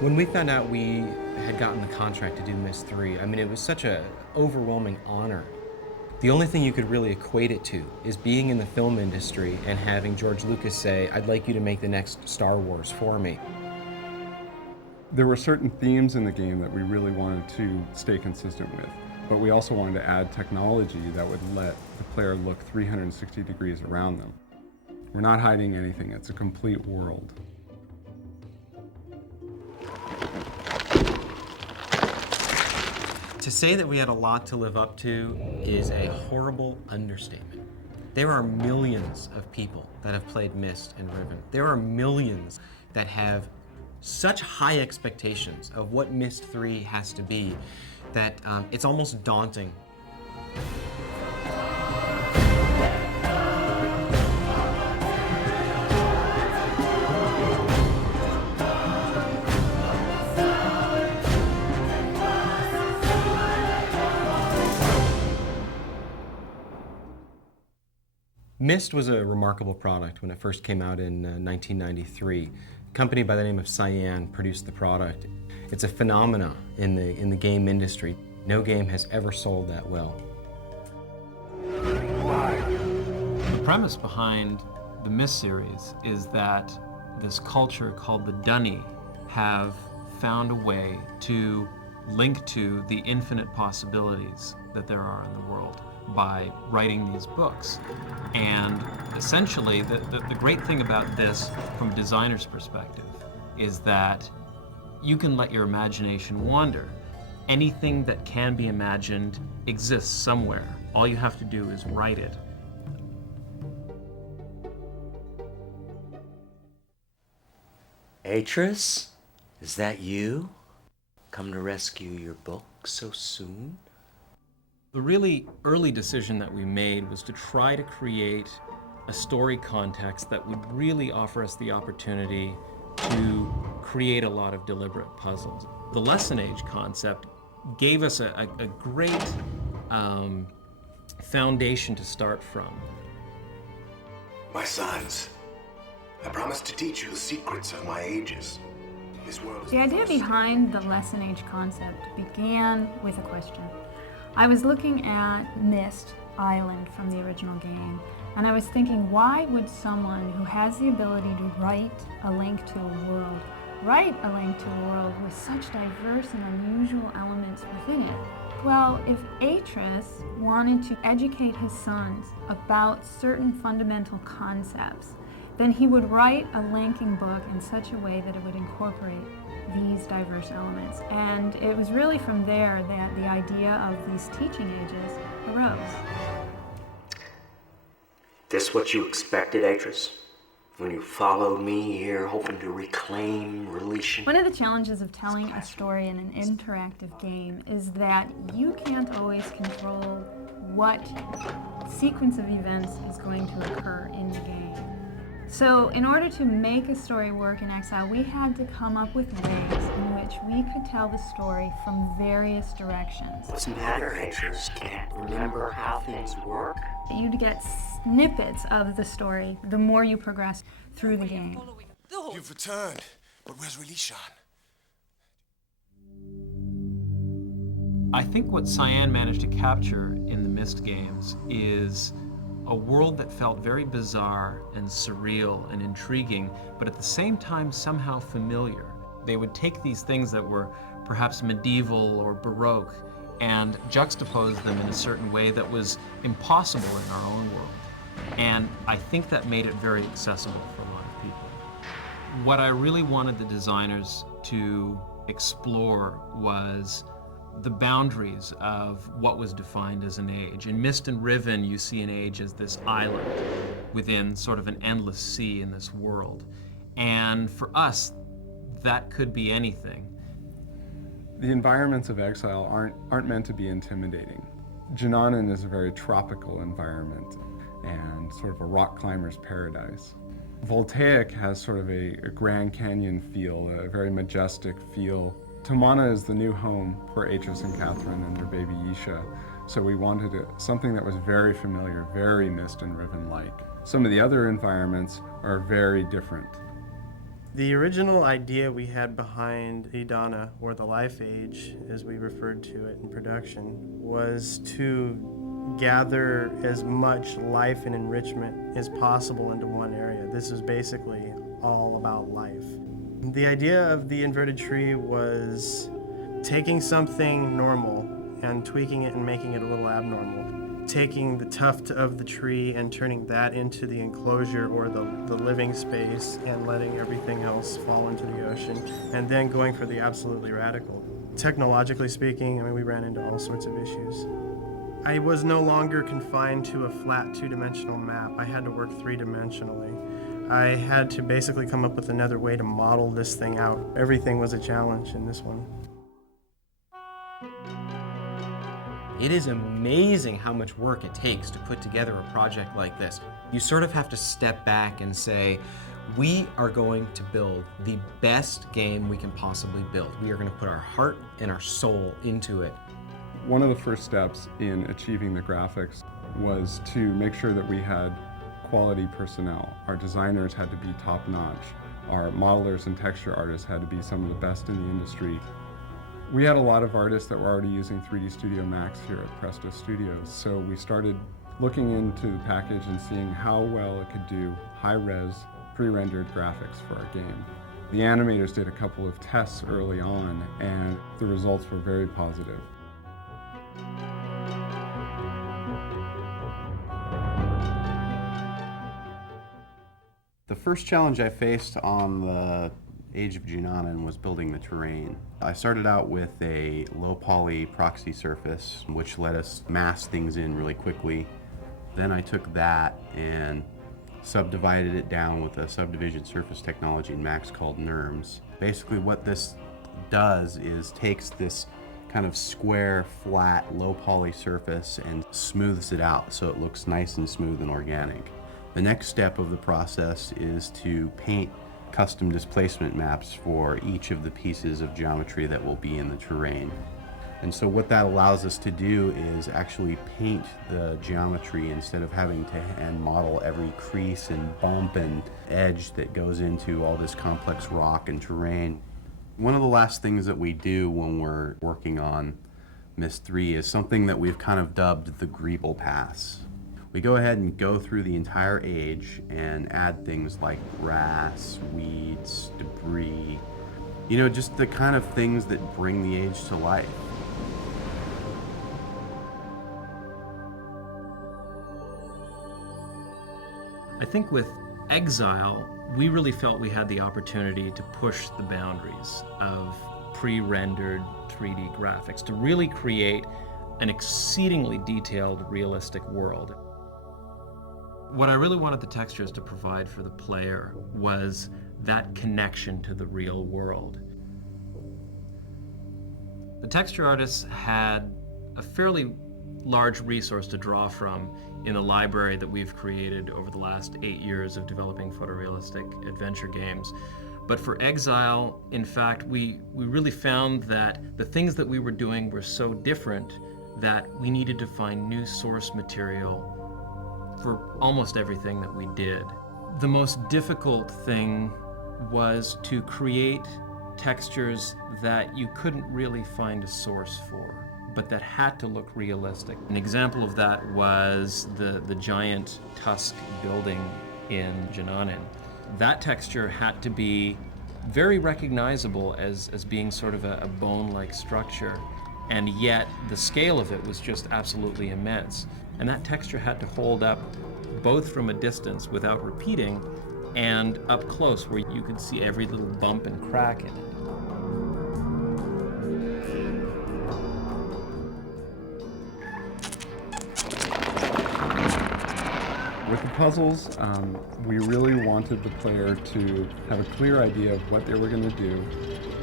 When we found out we had gotten the contract to do Myst 3, I mean, it was such an overwhelming honor. The only thing you could really equate it to is being in the film industry and having George Lucas say, "I'd like you to make the next Star Wars for me." There were certain themes in the game that we really wanted to stay consistent with, but we also wanted to add technology that would let the player look 360 degrees around them. We're not hiding anything, it's a complete world. To say that we had a lot to live up to is a horrible understatement. There are millions of people that have played Myst and Riven. There are millions that have such high expectations of what Myst 3 has to be that it's almost daunting. Myst was a remarkable product when it first came out in 1993. A company by the name of Cyan produced the product. It's a phenomenon in the game industry. No game has ever sold that well. The premise behind the Myst series is that this culture called the Dunny have found a way to link to the infinite possibilities that there are in the world by writing these books. And essentially, the great thing about this from a designer's perspective is that you can let your imagination wander. Anything that can be imagined exists somewhere. All you have to do is write it. Atris, is that you? Come to rescue your book so soon? The really early decision that we made was to try to create a story context that would really offer us the opportunity to create a lot of deliberate puzzles. The lesson age concept gave us a great foundation to start from. My sons, I promise to teach you the secrets of my ages. This world is the idea behind the lesson age concept began with a question. I was looking at Myst Island from the original game, and I was thinking, why would someone who has the ability to write a link to a world with such diverse and unusual elements within it? Well, if Atris wanted to educate his sons about certain fundamental concepts, then he would write a linking book in such a way that it would incorporate these diverse elements. And it was really from there that the idea of these teaching ages arose. This what you expected, Atris? When you followed me here hoping to reclaim Relation? One of the challenges of telling a story in an interactive game is that you can't always control what sequence of events is going to occur in the game. So in order to make a story work in Exile, we had to come up with ways in which we could tell the story from various directions. What's the matter, Atris? Can't remember how things work? You'd get snippets of the story the more you progress through the game. You've returned, but where's Realesrgan? I think what Cyan managed to capture in the Myst games is a world that felt very bizarre and surreal and intriguing, but at the same time somehow familiar. They would take these things that were perhaps medieval or Baroque and juxtapose them in a certain way that was impossible in our own world. And I think that made it very accessible for a lot of people. What I really wanted the designers to explore was the boundaries of what was defined as an age. In Myst and Riven, you see an age as this island within sort of an endless sea in this world. And for us, that could be anything. The environments of Exile aren't meant to be intimidating. Jananan is a very tropical environment and sort of a rock climber's paradise. Voltaic has sort of a Grand Canyon feel, a very majestic feel. Tamana is the new home for Atris and Catherine and their baby Yisha, so we wanted something that was very familiar, very Myst and Riven-like. Some of the other environments are very different. The original idea we had behind Idana, or the Life Age, as we referred to it in production, was to gather as much life and enrichment as possible into one area. This is basically all about life. The idea of the inverted tree was taking something normal and tweaking it and making it a little abnormal. Taking the tuft of the tree and turning that into the enclosure or the living space and letting everything else fall into the ocean, and then going for the absolutely radical. Technologically speaking, I mean, we ran into all sorts of issues. I was no longer confined to a flat two-dimensional map. I had to work three-dimensionally. I had to basically come up with another way to model this thing out. Everything was a challenge in this one. It is amazing how much work it takes to put together a project like this. You sort of have to step back and say, we are going to build the best game we can possibly build. We are going to put our heart and our soul into it. One of the first steps in achieving the graphics was to make sure that we had quality personnel. Our designers had to be top-notch. Our modelers and texture artists had to be some of the best in the industry. We had a lot of artists that were already using 3D Studio Max here at Presto Studios, so we started looking into the package and seeing how well it could do high-res, pre-rendered graphics for our game. The animators did a couple of tests early on, and the results were very positive. The first challenge I faced on the Age of Junanan was building the terrain. I started out with a low poly proxy surface, which let us mask things in really quickly. Then I took that and subdivided it down with a subdivision surface technology in Max called NURMS. Basically what this does is takes this kind of square, flat, low poly surface and smooths it out so it looks nice and smooth and organic. The next step of the process is to paint custom displacement maps for each of the pieces of geometry that will be in the terrain. And so what that allows us to do is actually paint the geometry instead of having to hand model every crease and bump and edge that goes into all this complex rock and terrain. One of the last things that we do when we're working on Myst 3 is something that we've kind of dubbed the Greeble Pass. We go ahead and go through the entire age and add things like grass, weeds, debris, you know, just the kind of things that bring the age to life. I think with Exile, we really felt we had the opportunity to push the boundaries of pre-rendered 3D graphics to really create an exceedingly detailed, realistic world. What I really wanted the textures to provide for the player was that connection to the real world. The texture artists had a fairly large resource to draw from in the library that we've created over the last 8 years of developing photorealistic adventure games. But for Exile, in fact, we really found that the things that we were doing were so different that we needed to find new source material for almost everything that we did. The most difficult thing was to create textures that you couldn't really find a source for, but that had to look realistic. An example of that was the giant tusk building in Junanan. That texture had to be very recognizable as being sort of a bone-like structure, and yet the scale of it was just absolutely immense. And that texture had to hold up both from a distance without repeating and up close where you could see every little bump and crack in it. With the puzzles, we really wanted the player to have a clear idea of what they were going to do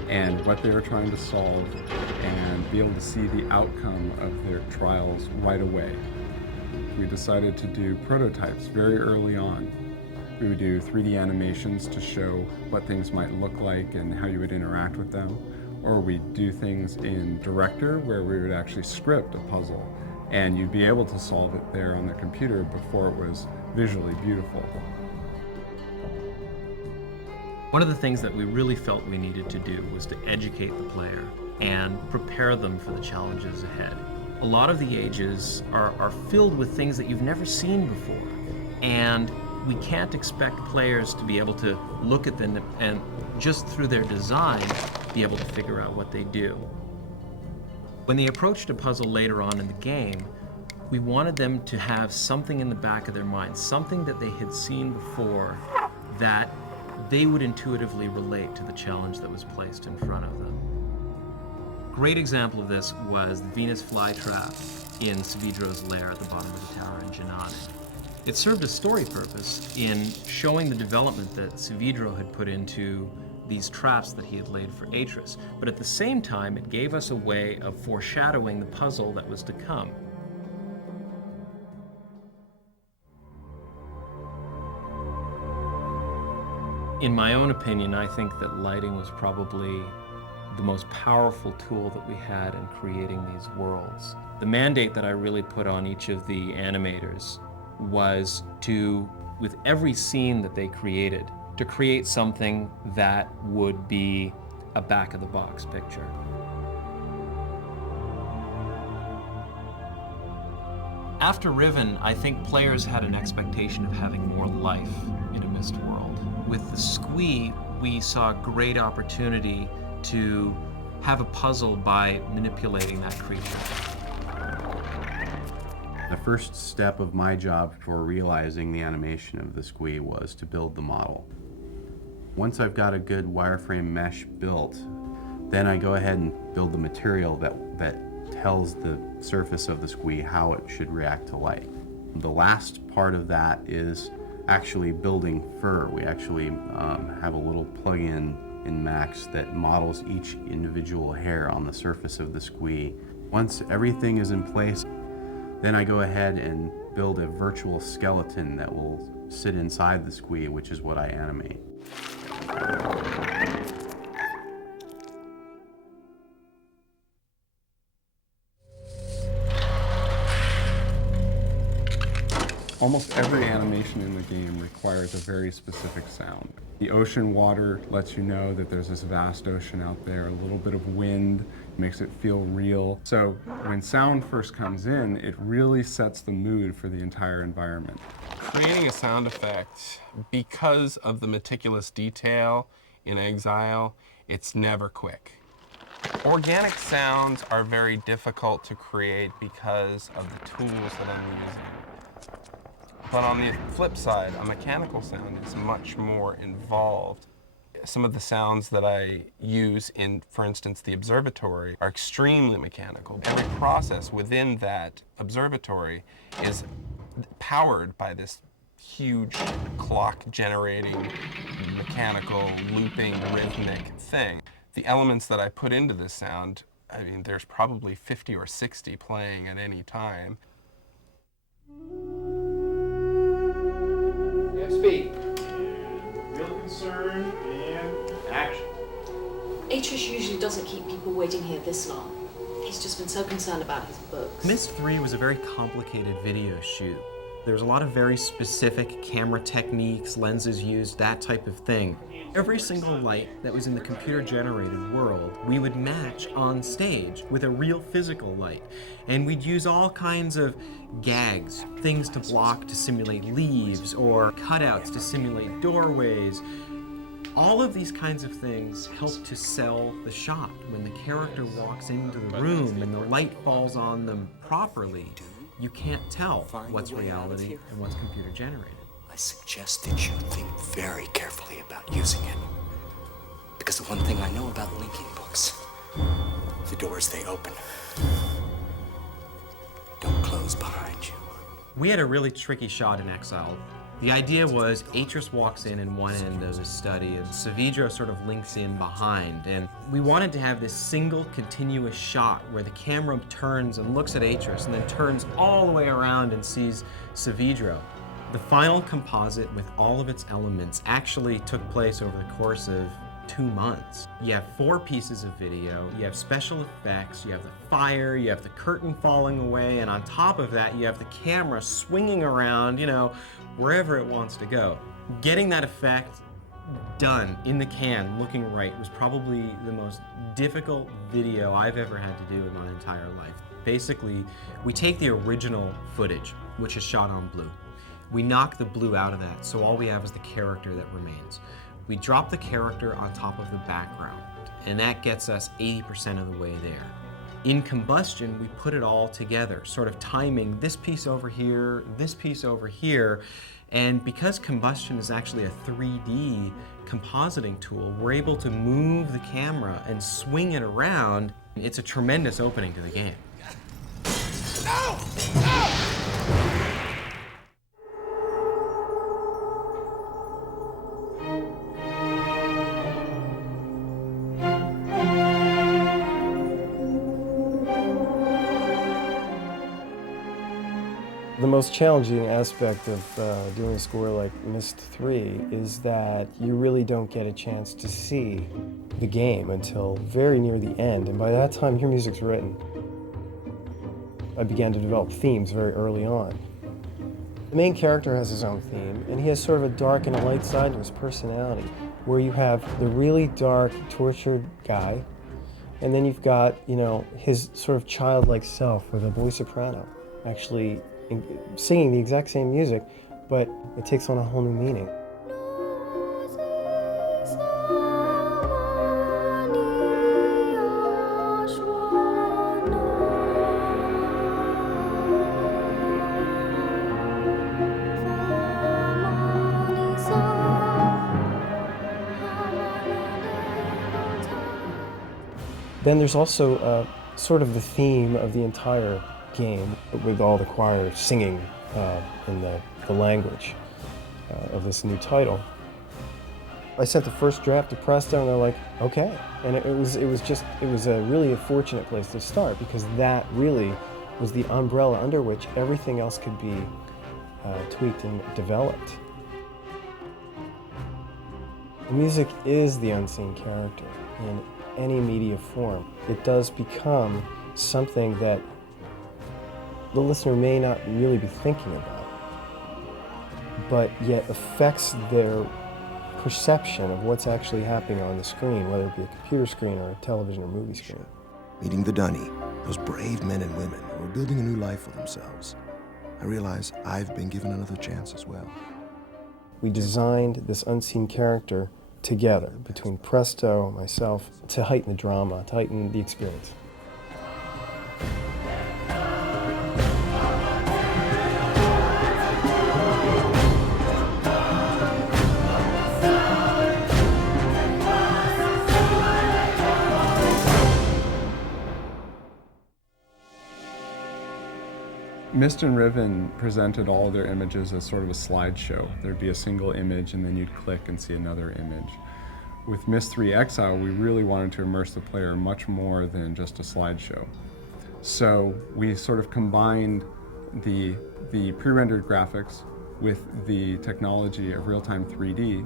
and what they were trying to solve and be able to see the outcome of their trials right away. We decided to do prototypes very early on. We would do 3D animations to show what things might look like and how you would interact with them. Or we'd do things in Director where we would actually script a puzzle and you'd be able to solve it there on the computer before it was visually beautiful. One of the things that we really felt we needed to do was to educate the player and prepare them for the challenges ahead. A lot of the ages are filled with things that you've never seen before, and we can't expect players to be able to look at them and just through their design be able to figure out what they do. When they approached a puzzle later on in the game, we wanted them to have something in the back of their mind, something that they had seen before that they would intuitively relate to the challenge that was placed in front of them. Great example of this was the Venus flytrap in Savidro's lair at the bottom of the tower in Janane. It served a story purpose in showing the development that Savidro had put into these traps that he had laid for Atris, but at the same time it gave us a way of foreshadowing the puzzle that was to come. In my own opinion, I think that lighting was probably the most powerful tool that we had in creating these worlds. The mandate that I really put on each of the animators was to, with every scene that they created, to create something that would be a back-of-the-box picture. After Riven, I think players had an expectation of having more life in a Myst world. With the Squee, we saw a great opportunity to have a puzzle by manipulating that creature. The first step of my job for realizing the animation of the Squee was to build the model. Once I've got a good wireframe mesh built, then I go ahead and build the material that tells the surface of the Squee how it should react to light. The last part of that is actually building fur. We actually have a little plugin in Max that models each individual hair on the surface of the Squee. Once everything is in place, then I go ahead and build a virtual skeleton that will sit inside the Squee, which is what I animate. Almost every animation in the game requires a very specific sound. The ocean water lets you know that there's this vast ocean out there. A little bit of wind makes it feel real. So when sound first comes in, it really sets the mood for the entire environment. Creating a sound effect, because of the meticulous detail in Exile, it's never quick. Organic sounds are very difficult to create because of the tools that I'm using. But on the flip side, a mechanical sound is much more involved. Some of the sounds that I use in, for instance, the observatory are extremely mechanical. Every process within that observatory is powered by this huge clock-generating, mechanical, looping, rhythmic thing. The elements that I put into this sound, I mean, there's probably 50 or 60 playing at any time. Speed. Real concern and action. Atris usually doesn't keep people waiting here this long. He's just been so concerned about his books. Myst 3 was a very complicated video shoot. There's a lot of very specific camera techniques, lenses used, that type of thing. Every single light that was in the computer-generated world, we would match on stage with a real physical light. And we'd use all kinds of gags, things to block to simulate leaves, or cutouts to simulate doorways. All of these kinds of things help to sell the shot. When the character walks into the room and the light falls on them properly, you can't tell what's reality and what's computer-generated. I suggest that you think very carefully about using it. Because the one thing I know about linking books, the doors they open don't close behind you. We had a really tricky shot in Exile. The idea was Atris walks in one end of his study and Savidro sort of links in behind. And we wanted to have this single continuous shot where the camera turns and looks at Atris and then turns all the way around and sees Savidro. The final composite with all of its elements actually took place over the course of 2 months. You have 4 pieces of video, you have special effects, you have the fire, you have the curtain falling away, and on top of that you have the camera swinging around, wherever it wants to go. Getting that effect done, in the can, looking right, was probably the most difficult video I've ever had to do in my entire life. Basically, we take the original footage, which is shot on blue. We knock the blue out of that, so all we have is the character that remains. We drop the character on top of the background, and that gets us 80% of the way there. In Combustion, we put it all together, sort of timing this piece over here, this piece over here, and because Combustion is actually a 3D compositing tool, we're able to move the camera and swing it around. It's a tremendous opening to the game. No! No! The most challenging aspect of doing a score like Myst 3 is that you really don't get a chance to see the game until very near the end, and by that time your music's written. I began to develop themes very early on. The main character has his own theme, and he has sort of a dark and a light side to his personality, where you have the really dark, tortured guy, and then you've got, you know, his sort of childlike self with a boy soprano, actually singing the exact same music, but it takes on a whole new meaning. Then there's also sort of the theme of the entire game, with all the choir singing in the language of this new title. I sent the first draft to Presto, and they're like, okay. And it was a really a fortunate place to start, because that really was the umbrella under which everything else could be tweaked and developed. The music is the unseen character in any media form. It does become something that the listener may not really be thinking about, but yet affects their perception of what's actually happening on the screen, whether it be a computer screen or a television or movie screen. Meeting the Dunny, those brave men and women who are building a new life for themselves, I realize I've been given another chance as well. We designed this unseen character together, between Presto and myself, to heighten the drama, to heighten the experience. Myst and Riven presented all of their images as sort of a slideshow. There'd be a single image and then you'd click and see another image. With Myst 3 Exile, we really wanted to immerse the player much more than just a slideshow. So we sort of combined the pre-rendered graphics with the technology of real-time 3D,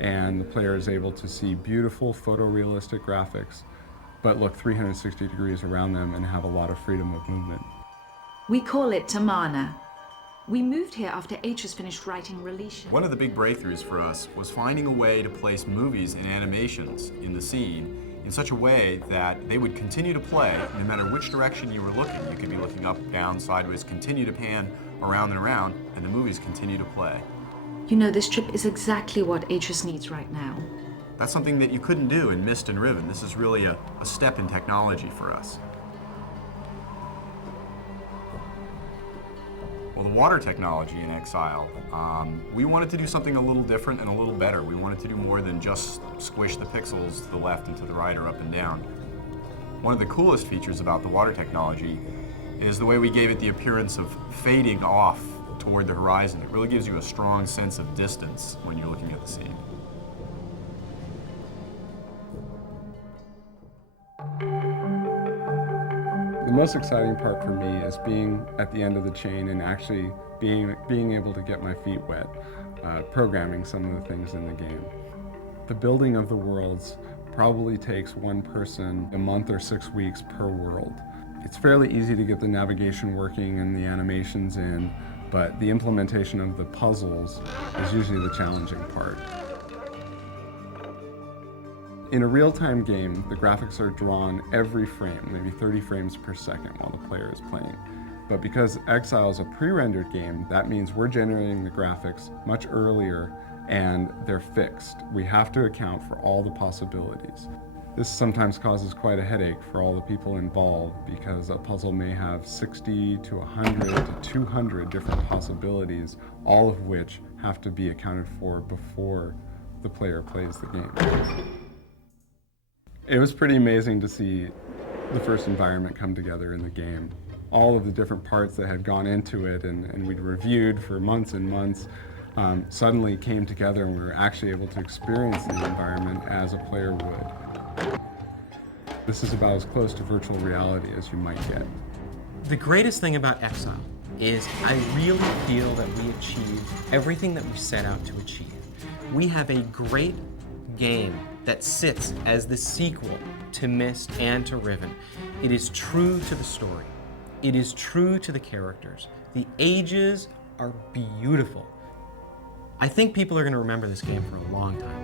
and the player is able to see beautiful photorealistic graphics, but look 360 degrees around them and have a lot of freedom of movement. We call it Tamana. We moved here after H has finished writing Realesrgan. One of the big breakthroughs for us was finding a way to place movies and animations in the scene in such a way that they would continue to play no matter which direction you were looking. You could be looking up, down, sideways, continue to pan around and around, and the movies continue to play. You know, this trip is exactly what Atris needs right now. That's something that you couldn't do in Myst and Riven. This is really a step in technology for us. Well, the water technology in Exile, we wanted to do something a little different and a little better. We wanted to do more than just squish the pixels to the left and to the right or up and down. One of the coolest features about the water technology is the way we gave it the appearance of fading off toward the horizon. It really gives you a strong sense of distance when you're looking at the scene. The most exciting part for me is being at the end of the chain and actually being able to get my feet wet, programming some of the things in the game. The building of the worlds probably takes one person a month or 6 weeks per world. It's fairly easy to get the navigation working and the animations in, but the implementation of the puzzles is usually the challenging part. In a real-time game, the graphics are drawn every frame, maybe 30 frames per second while the player is playing. But because Exile is a pre-rendered game, that means we're generating the graphics much earlier and they're fixed. We have to account for all the possibilities. This sometimes causes quite a headache for all the people involved because a puzzle may have 60 to 100 to 200 different possibilities, all of which have to be accounted for before the player plays the game. It was pretty amazing to see the first environment come together in the game. All of the different parts that had gone into it and we'd reviewed for months and months suddenly came together, and we were actually able to experience the environment as a player would. This is about as close to virtual reality as you might get. The greatest thing about Exile is I really feel that we achieved everything that we set out to achieve. We have a great game that sits as the sequel to Myst and to Riven. It is true to the story. It is true to the characters. The ages are beautiful. I think people are going to remember this game for a long time.